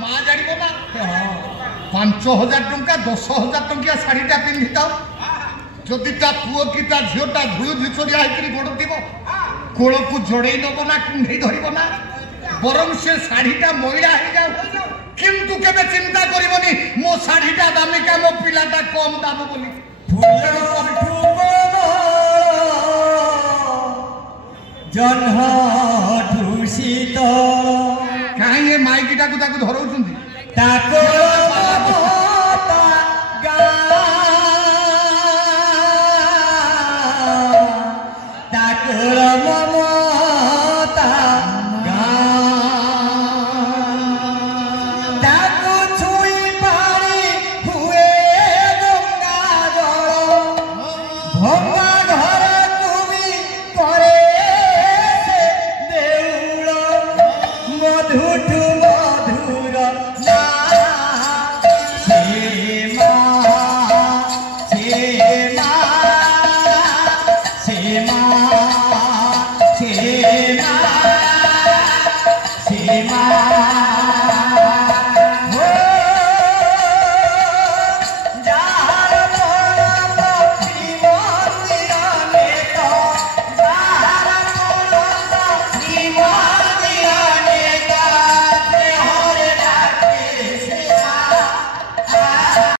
माँ जान ना 5,000 टंका 10,000 टंकिया शाढ़ीटा पिंधि था जदि ता पुओ कि ता झीटा धुई धुचरिया होकर गोड़ थी कोल को जोड़े नब ना कुंडे धरब ना बरं से शाढ़ीटा मैला हो जाऊ किंतु केबे चिंता करबनी मो शाढ़ीटा दामिका मो पिलाटा कम दाम बोली जन्हा दूषित कहीं ये माइकीटा को धरौछंती ताको